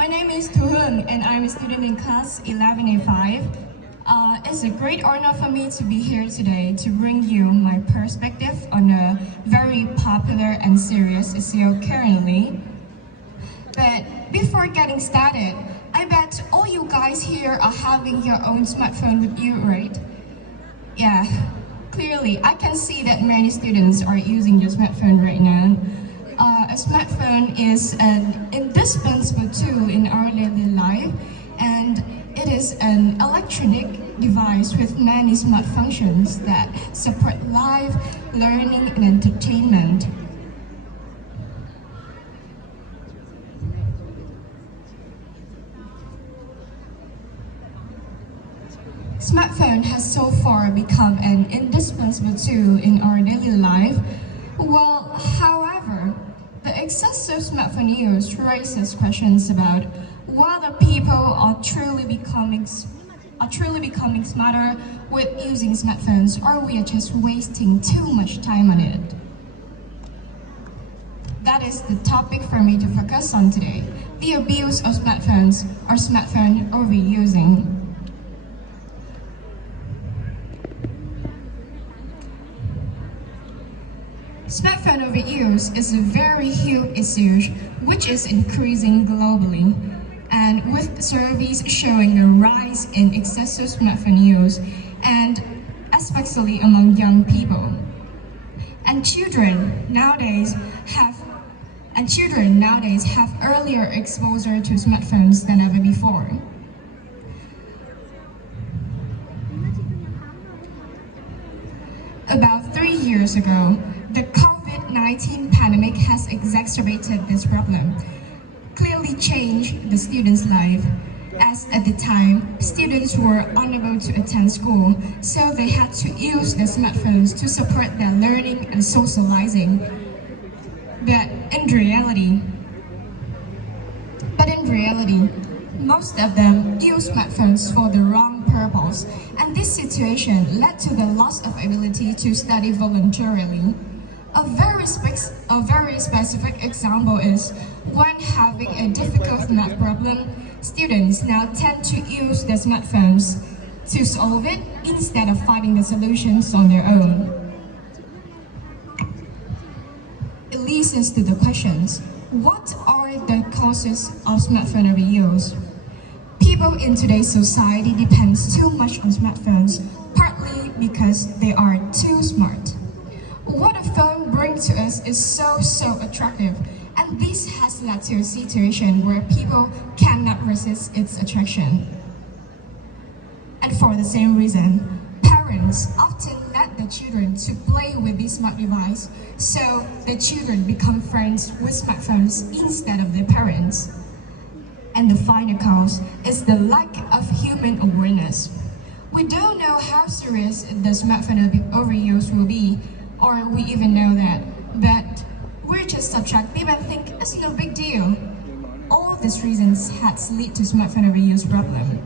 My name is Thu Hương and I'm a student in class 11A5. It's a great honor for me to be here today to bring you my perspective on a very popular and serious issue currently. But before getting started, I bet all you guys here are having your own smartphone with you, right? Yeah, clearly I can see that many students are using your smartphone right now. A smartphone is an indispensable tool in our daily life, and it is an electronic device with many smart functions that support life, learning, and entertainment. Smartphone has so far become an indispensable tool in our daily life. Well, however, the excessive smartphone use raises questions about whether people are truly becoming smarter with using smartphones, or we are just wasting too much time on it. That is the topic for me to focus on today: the abuse of smartphones or smartphone overusing. Smartphone overuse is a very huge issue which is increasing globally, and with surveys showing a rise in excessive smartphone use, and especially among young people. And children nowadays have earlier exposure to smartphones than ever before. About 3 years ago, the COVID-19 pandemic has exacerbated this problem, clearly changed the students' life, as at the time, students were unable to attend school, so they had to use their smartphones to support their learning and socializing. But in reality, most of them use smartphones for the wrong purpose, and this situation led to the loss of ability to study voluntarily. A very specific example is when having a difficult math problem, students now tend to use their smartphones to solve it instead of finding the solutions on their own. It leads us to the questions: what are the causes of smartphone overuse? People in today's society depend too much on smartphones, partly because they are too smart. What a phone brings to us is so attractive, and this has led to a situation where people cannot resist its attraction. And for the same reason, parents often let their children to play with this smart device, so the children become friends with smartphones instead of their parents. And the final cause is the lack of human awareness. We don't know how serious the smartphone overuse will be, or we even know that, but we're just subjective and think it's no big deal. All these reasons has led to smartphone overuse problem.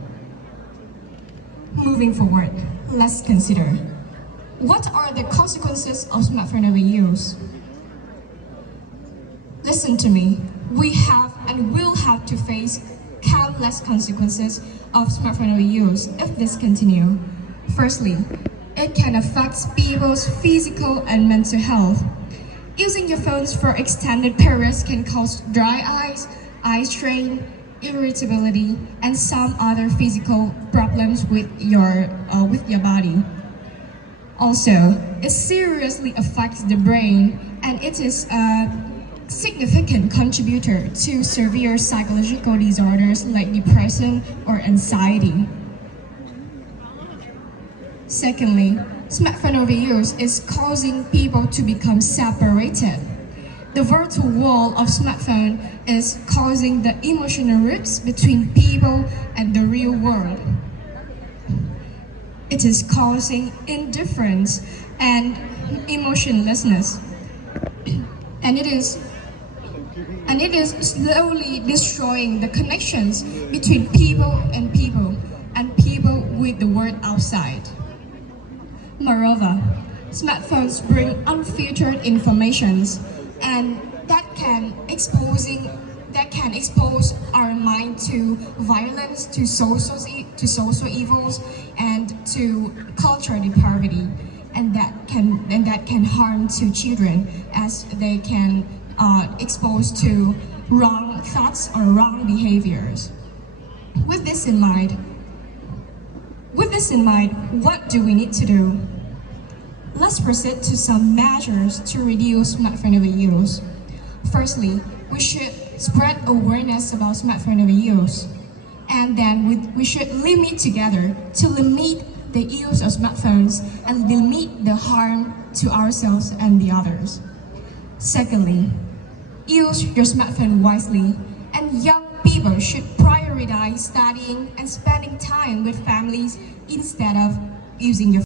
Moving forward, let's consider: what are the consequences of smartphone overuse? Listen to me, we have and will have to face countless consequences of smartphone overuse if this continues. Firstly, it can affect people's physical and mental health. Using your phones for extended periods can cause dry eyes, eye strain, irritability, and some other physical problems with your body. Also, it seriously affects the brain, and it is a significant contributor to severe psychological disorders like depression or anxiety. Secondly, smartphone overuse is causing people to become separated. The virtual wall of smartphone is causing the emotional rifts between people and the real world. It is causing indifference and emotionlessness. And it is slowly destroying the connections between people and people with the world outside. Moreover, smartphones bring unfiltered informations, and that can exposing that can expose our mind to violence, to social evils, and to cultural depravity, and that can harm to children as they can expose to wrong thoughts or wrong behaviors. With this in mind, what do we need to do? Let's proceed to some measures to reduce smartphone overuse. Firstly, we should spread awareness about smartphone overuse, and then we should limit together to limit the use of smartphones and limit the harm to ourselves and the others. Secondly, use your smartphone wisely, and young people should prioritize studying and spending time with families instead of using their